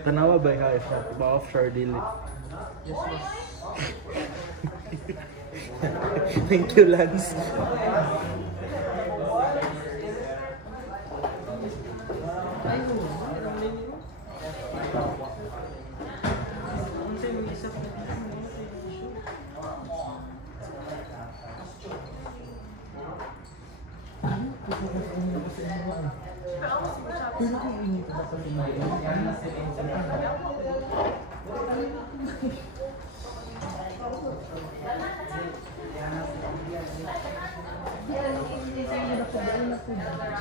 Tanawa ba ka isa? Iba offshore dili. Yes, boss. Thank you, Lance.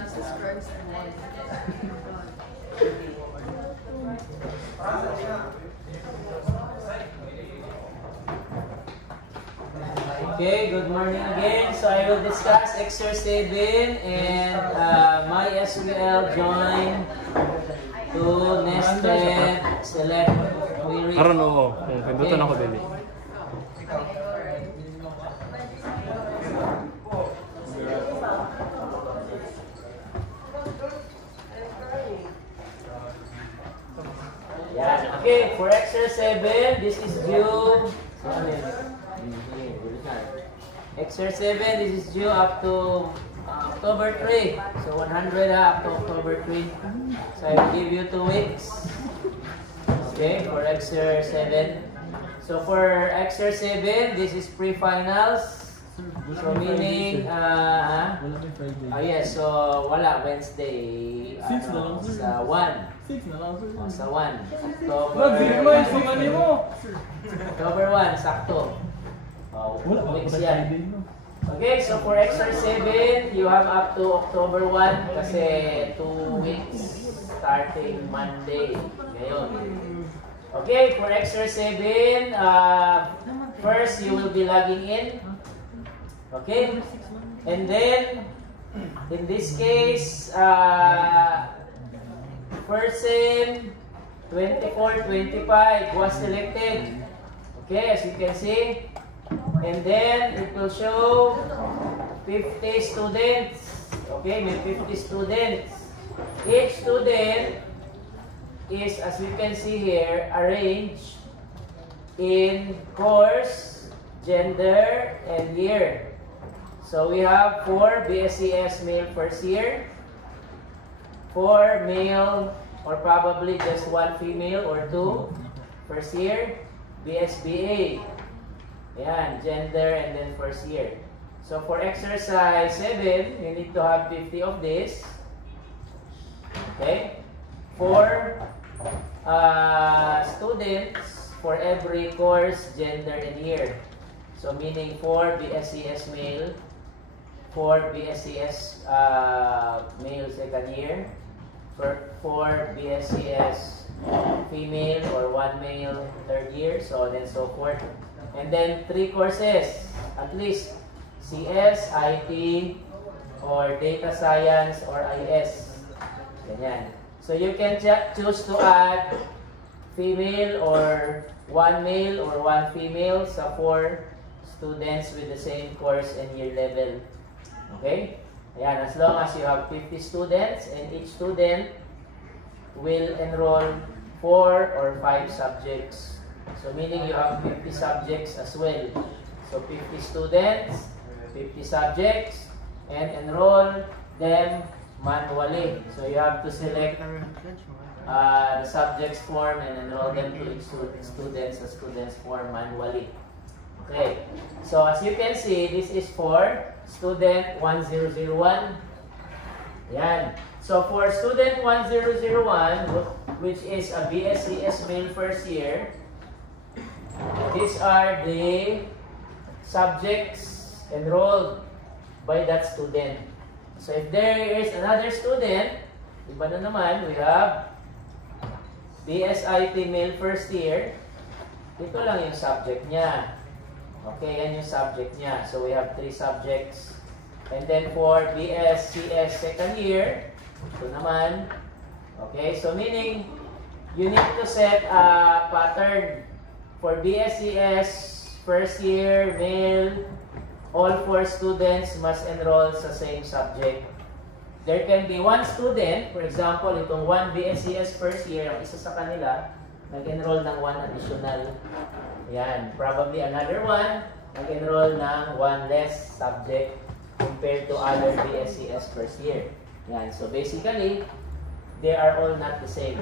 Jesus Christ. Okay, good morning again. So I will discuss exercise 7 and my SWL join to nested select query. Karon oo, kung pindutan ako dili. Yeah. Okay, for exercise 7, this is due. Exercise 7, this is due up to October 3. So 100 up to October 3. So I will give you 2 weeks. Okay, for exercise 7. So for exercise 7, this is pre-finals. So meaning, yes, so wala, Wednesday, sa 1. Sa 1. October 1, sakto. Weeks yan. Okay, so for exercise 7, you have up to October 1 kasi 2 weeks starting Monday. Ngayon. Okay, for exercise 7, first you will be logging in. Okay, and then in this case, first sem 24-25 was selected. Okay, as you can see, and then it will show 50 students. Okay, may 50 students. Each student is, as you can see here, arranged in course, gender, and year. So we have 4 BSCS male first year, 4 male or probably just 1 female or 2 first year, BSBA. Yan, gender and then first year. So for exercise 7, you need to have 50 of this. Okay? 4 students for every course, gender, and year. So meaning 4 BSCS male, 4 BSCS male second year, 4 BSCS female or 1 male third year, so on and so forth. And then 3 courses, at least CS, IT, or Data Science, or IS. Ganyan. So you can choose to add female or 1 male or 1 female sa 4 students with the same course and year level. Okay? Ayan, as long as you have 50 students and each student will enroll 4 or 5 subjects. So meaning you have 50 subjects as well. So 50 students, 50 subjects, and enroll them manually. So you have to select the subjects form and enroll them to each students sa students form manually. Okay. So as you can see, this is for student 1001. Yan. So for student 1001, which is a BSCS male first year, these are the subjects enrolled by that student. So if there is another student, iba na naman, we have BSIT male first year. Ito lang yung subject niya. Okay, yan yung subject niya. So we have 3 subjects. And then for BSCS second year, ito naman. Okay, so meaning you need to set a pattern for BSCS first year male. All 4 students must enroll sa same subject. there can be one student, for example, itong one BSCS first year, ang isa sa kanila, nag-enroll ng one additional. Yan. Probably another one, nag-enroll ng one less subject compared to other BSCS first year. Yan. So basically, they are all not the same.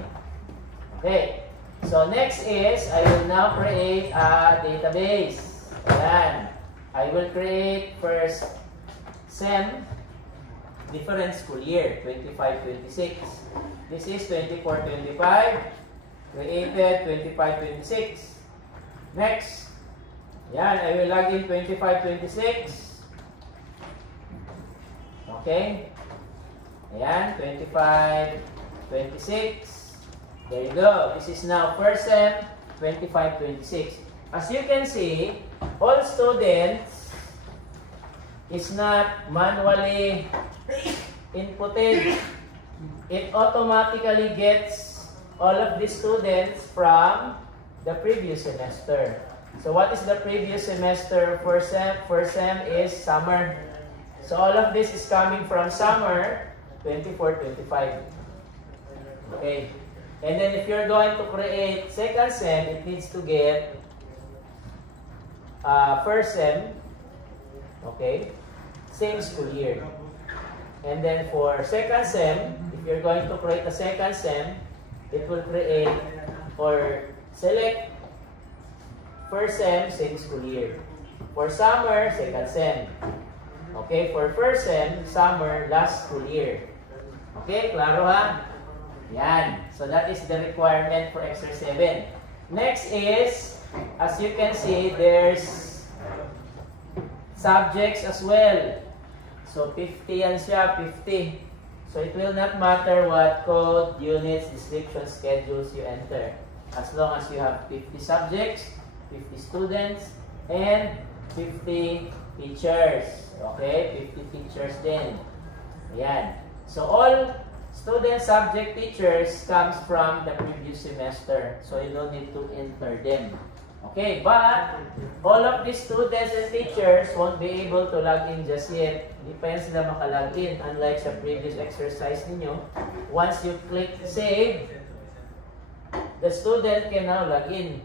Okay. So next is, I will now create a database. Ayan. I will create first SEM, different school year, 25-26. This is 24-25, created 25-26. Next, yan, I will log in 25-26. Okay. Ayan, 25-26. There you go. This is now first SEM, 25-26. As you can see, all students is not manually inputted. It automatically gets all of the students from the previous semester. So what is the previous semester for SEM? For SEM is summer. So all of this is coming from summer 24-25. Okay. And then if you're going to create second SEM, it needs to get first SEM, okay, same school year. And then for second SEM, if you're going to create a second SEM, it will create or select first SEM, same school year. For summer, second SEM. Okay, for first SEM, summer, last school year. Okay, klaro ha? Yan. So that is the requirement for exercise 7. Next is, as you can see, there's subjects as well. So 50 yan siya, 50. So it will not matter what code, units, description, schedules you enter. As long as you have 50 subjects, 50 students, and 50 teachers. Okay? 50 teachers din. Ayan. So all student subject teachers comes from the previous semester. So you don't need to enter them. Okay, but all of these students and teachers won't be able to log in just yet. Hindi pa yan sila makalog in. Unlike sa previous exercise ninyo, once you click save, the student can now log in.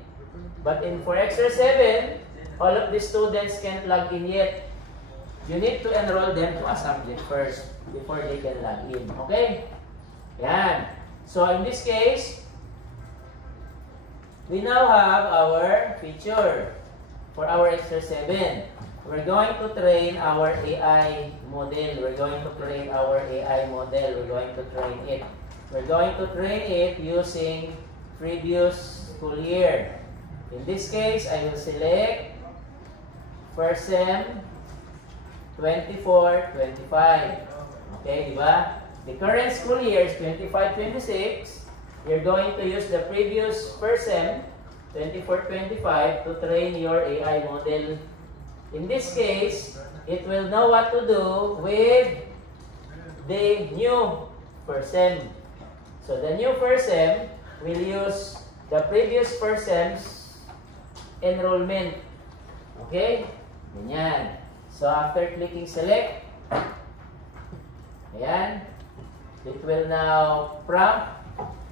But for exercise 7, all of the students can't log in yet. You need to enroll them to a subject first before they can log in. Okay? Yan. So in this case, we now have our feature for our exercise 7. We're going to train our AI model. We're going to create our AI model. We're going to train it. We're going to train it using previous school year. In this case, I will select first SEM 24-25. Okay, di ba? The current school year is 25-26. You're going to use the previous first SEM 24-25 to train your AI model. In this case, it will know what to do with the new first SEM. So the new first SEM will use the previous first SEM's enrollment. Okay? Ganyan. So after clicking select, ayan, it will now prompt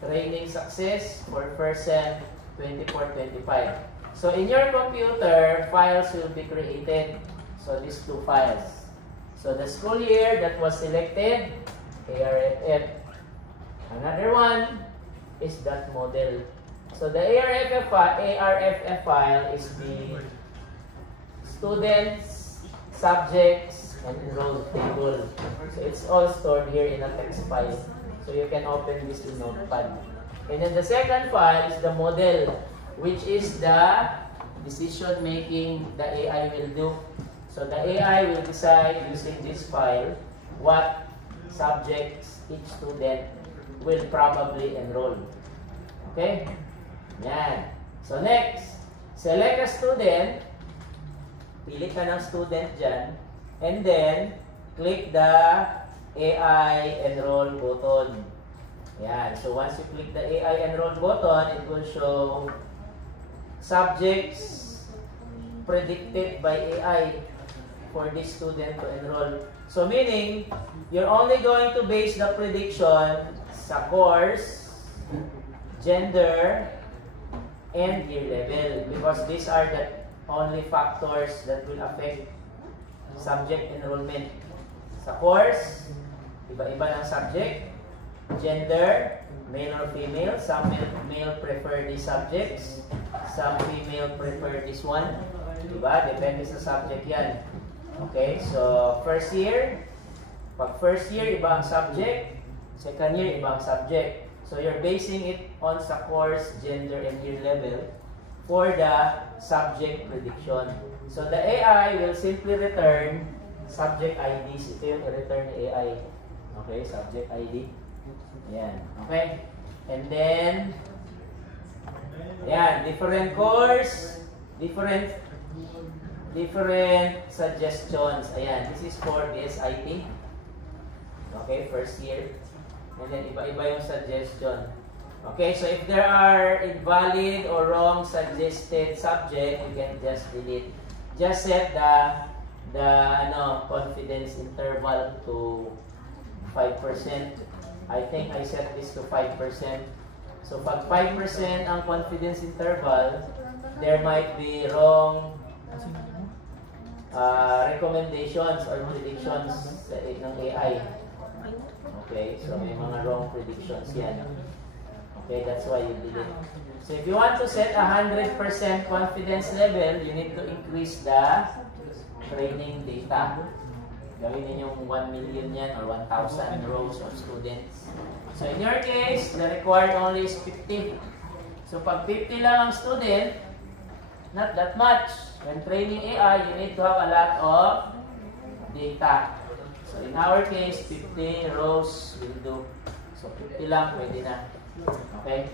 training success for first SEM 24-25. So in your computer, files will be created. So these two files. So the school year that was selected, ARFF. Another one is that model. So the ARFF file is the students, subjects, and enrolled table. So it's all stored here in a text file. So you can open this in Notepad. And then the second file is the model, which is the decision making the AI will do. So the AI will decide using this file what subjects each student will probably enroll. Okay? Yan. So next, select a student. Pili ka ng student dyan. And then, click the AI enroll button. Yan. So once you click the AI enroll button, it will show subjects predicted by AI for this student to enroll. So meaning, you're only going to base the prediction sa course, gender, and year level because these are the only factors that will affect subject enrollment. Sa course, iba-iba ng subject, gender, male or female, some male prefer these subjects, some female prefer this one. Diba? Depende sa subject yan. Okay, so first year, pag first year, iba ang subject, second year, iba ang subject. So you're basing it on sa course, gender, and year level for the subject prediction. So the AI will simply return subject IDs. Ito yung i-return ni AI. Okay, subject ID. Ayan. Okay. And then, ayan, different course, different suggestions. Ayan, this is for BSIT. Okay, first year. And then, iba-iba yung suggestion. Okay, so if there are invalid or wrong suggested subject, you can just delete. Just set the confidence interval to 5%. I think I set this to 5%. So pag 5% ang confidence interval, there might be wrong recommendations or predictions ng AI. Okay, so may mga wrong predictions yan. Okay, that's why you did it. So if you want to set 100% confidence level, you need to increase the training data. Gawin ninyong 1 million yan or 1,000 rows of students. So in your case, the required only is 50. So pag 50 lang ang student, not that much. When training AI, you need to have a lot of data. So in our case, 50 rows will do. So 50 lang, pwede na. Okay?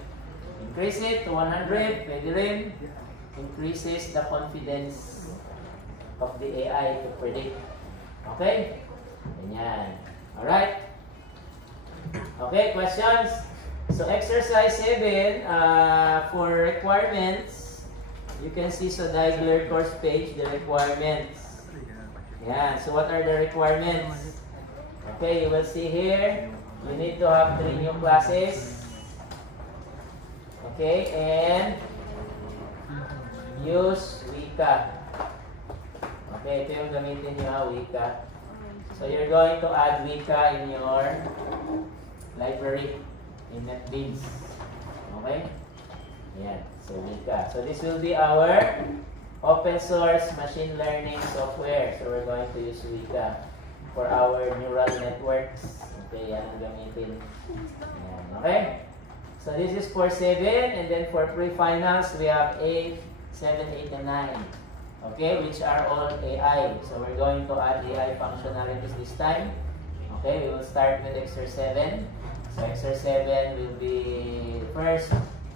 Increase it to 100, pwede rin. Increases the confidence of the AI to predict. Okay? Ganyan. Alright? Okay, questions? So exercise 7, for requirements, you can see sa Daigler course page, the requirements. Yeah, so what are the requirements? Okay, you will see here, you need to have 3 new classes. Okay, and use Wika. Okay, ito yung gamitin nyo, Wika. So you're going to add Wika in your library in NetBeans. Okay? Ayan, so Wika. So this will be our open source machine learning software. So we're going to use Wika for our neural networks. Okay, yan ang gamitin. Ayan, okay? So this is for 7, and then for pre-finals, we have 8, 7, 8, and 9. Okay, which are all AI. So we're going to add AI functionalities this time. Okay, we will start with exercise 7. So exercise 7 will be first,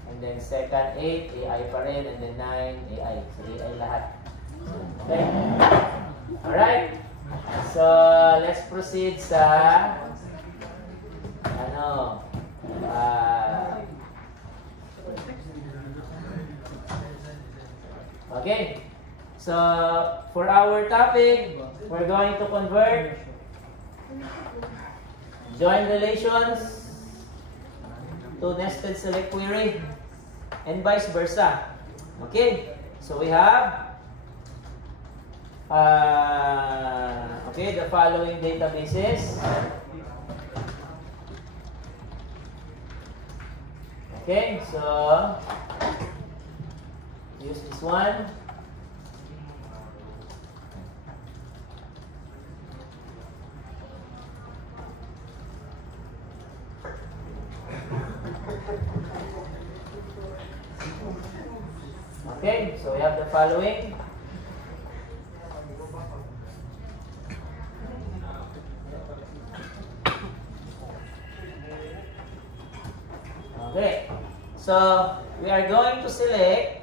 and then second 8, AI pa rin, and then 9, AI. So AI lahat. Okay? Alright? So let's proceed sa okay. So for our topic, we're going to convert join relations to nested select query and vice versa. Okay, so we have okay, the following databases. Okay, so use this one. Okay, so we have the following. Okay, so we are going to select.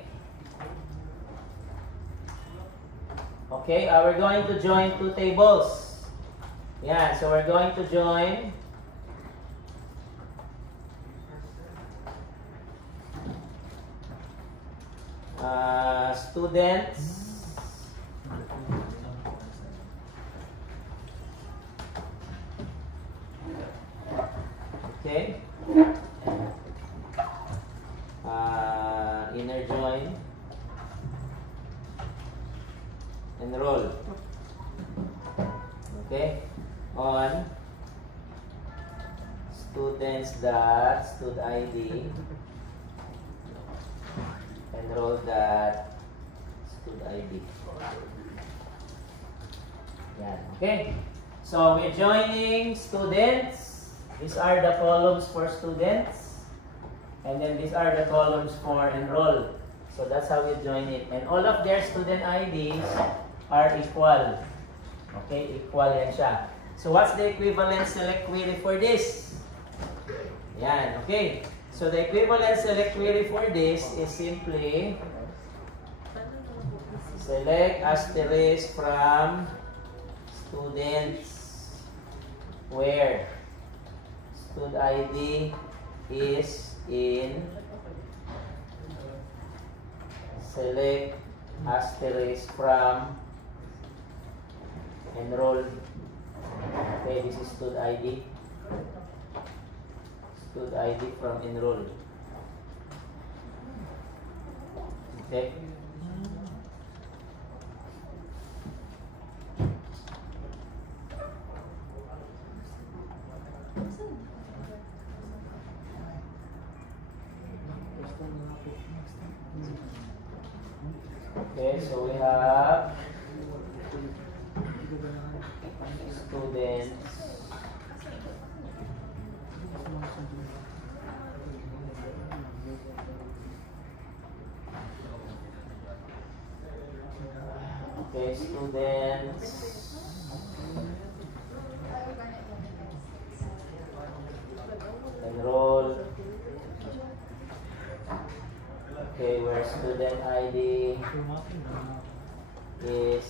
Okay, we're going to join 2 tables. Yeah, so we're going to join students inner join, enroll. Okay, on students dot stud ID, enroll dot stud ID. Yan. Okay, so we're joining students. These are the columns for students, and then these are the columns for enroll. So that's how we join it, and all of their student IDs are equal. Okay, equal yan siya. So what's the equivalent select query for this? Yan, okay. So the equivalent select query for this is simply select asterisk from students where stud ID is in select asterisk from enrolled. Okay, this is stud ID. Stud ID from enrolled. Okay. Okay, so we have students okay, students enroll. Okay, where student ID is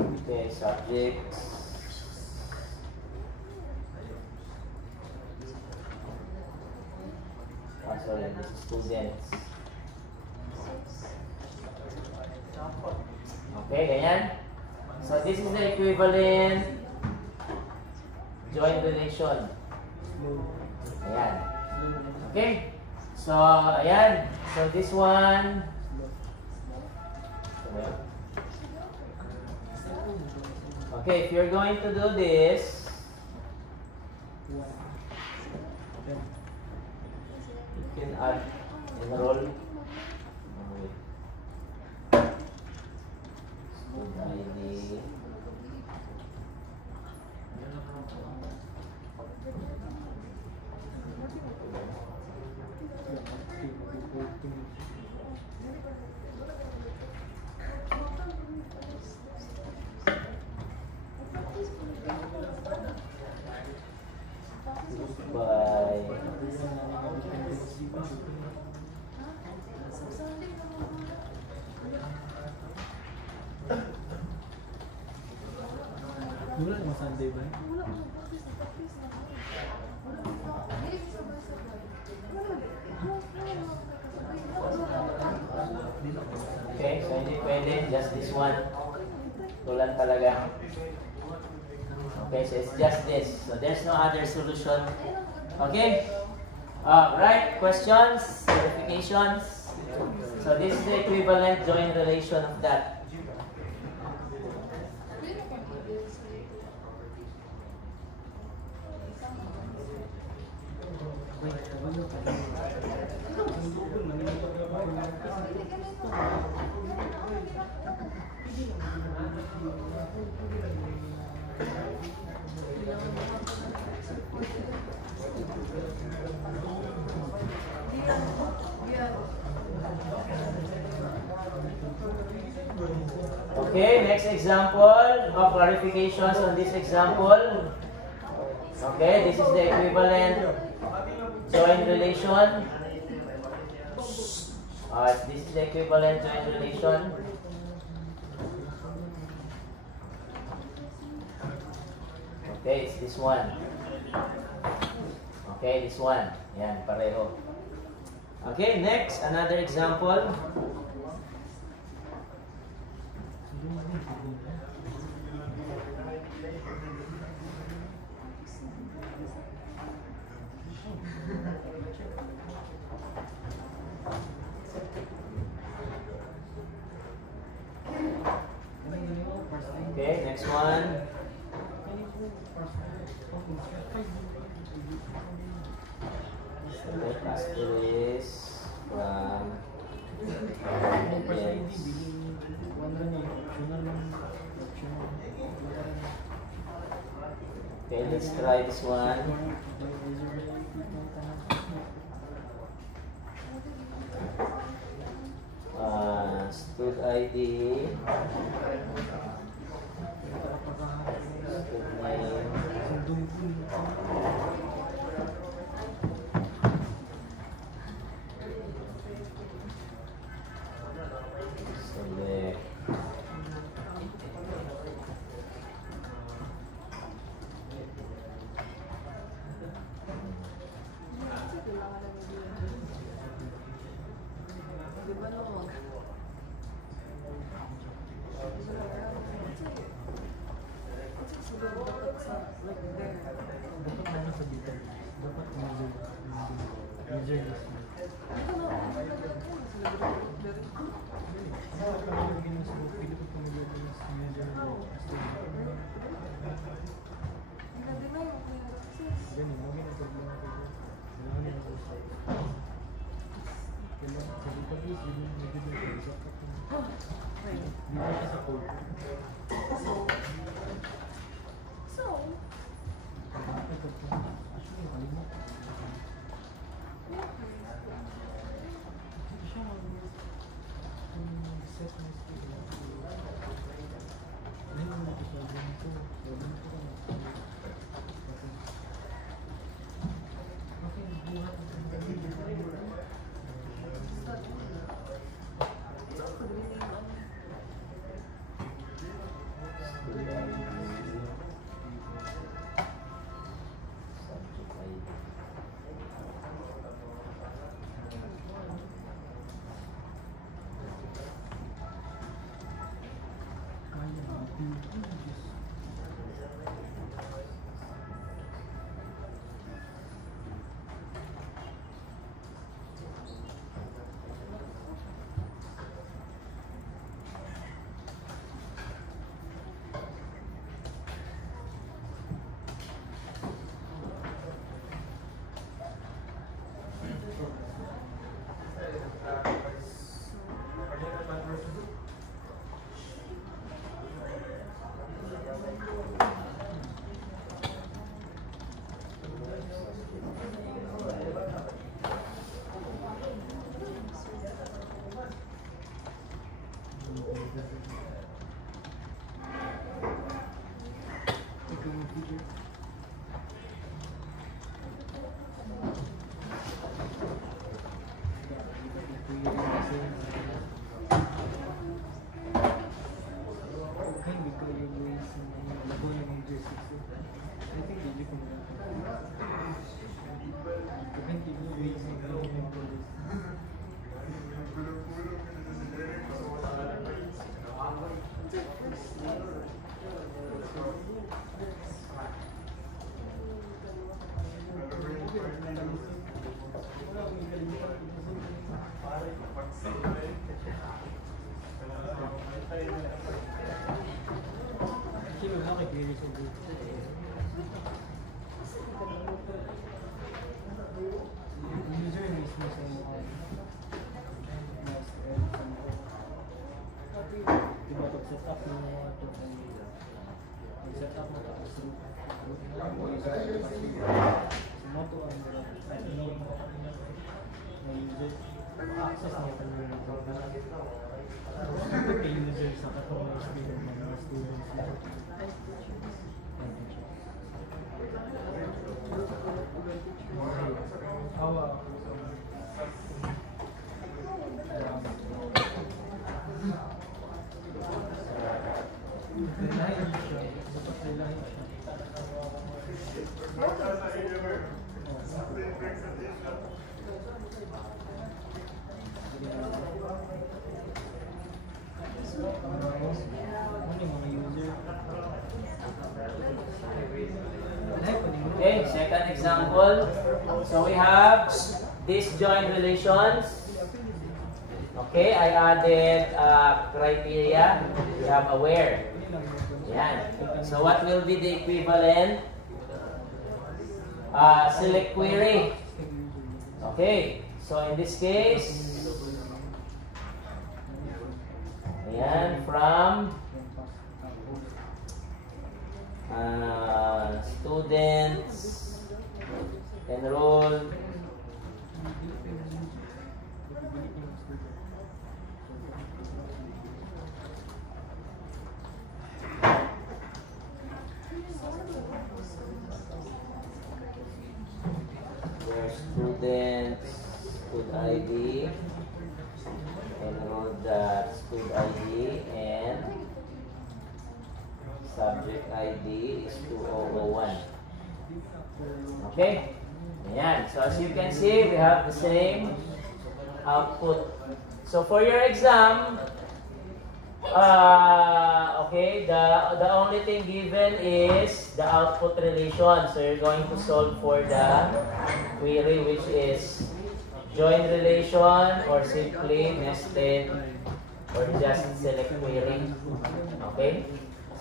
okay, subjects sorry, this is students. Okay, ganyan. So this is the equivalent joint relation. Ayan. Okay. So, ayan. So this one. Okay, if you're going to do this, you can add enroll. ID. By Wala naman Sunday ba? okay, so hindi pwede, just this one. Tulan talaga. Okay, so it's just this. So there's no other solution. Okay? Right, questions, verifications. So this is the equivalent joint relation of that. Okay, next example of clarifications on this example. Okay, this is the equivalent joint relation. This is the equivalent joint relation. Okay, it's this one. Okay, this one. Yan, pareho. Okay, next, another example. Select asterisk from yes. Okay, let's try this one. Stud ID. Stud name. Select. Okay, second example. So we have disjoint relations. Okay, I added criteria. We have aware. Ayan. So what will be the equivalent? Select query. Okay. So in this case, ayan, from students enrolled where students stud ID enrolled stud ID and subject ID is 2001. Okay? Ayan. So as you can see, we have the same output. So for your exam, okay, the only thing given is the output relation. So you're going to solve for the query, which is join relation or simply nested or just select query. Okay?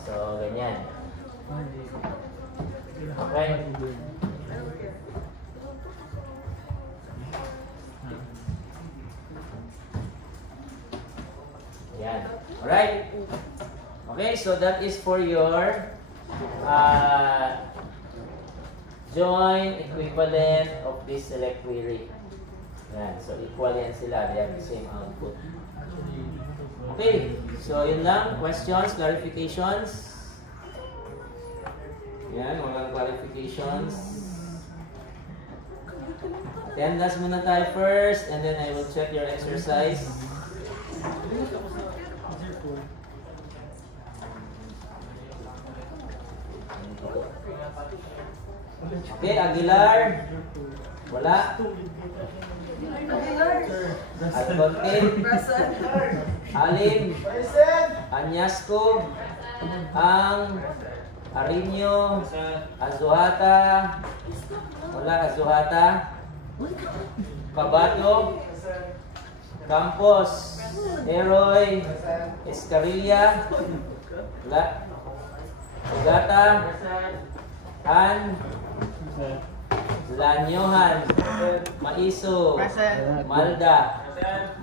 So ganyan. Okay? Yan. Alright? Okay, so that is for your join equivalent of this select query. Yan. So equal yan sila. They have the same output. Okay, so yun lang. Questions, clarifications? Yan, walang clarifications. Attendance muna tayo first, and then I will check your exercise. Okay, Aguilar. Wala. Alcontin. Present. Alim. Anyasco. Ang. Arino. Azuhata. Wala, Azuhata. Cabato. Campos. Heroy. Escarilla. Wala. Ugata. Han. Lanyohan. Maiso. Malda.